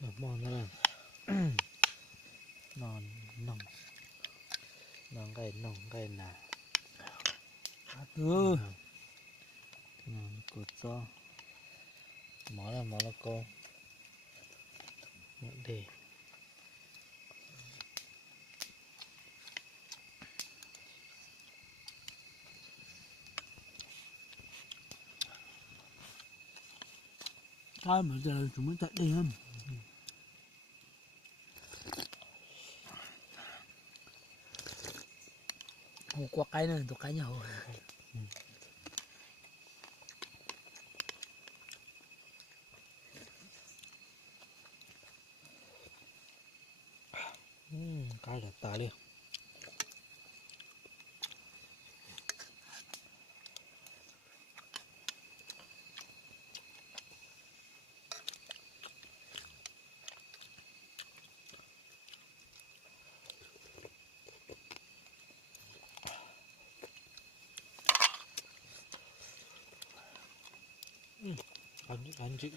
Ngon nữa. Non nong non cái nà non cột to mỏ là cô nhận đề Cái mà giờ chúng mới chạy đi không? Hồ qua cái này, tụi cái nhà hồ. cái là tà đi. Ăn chữ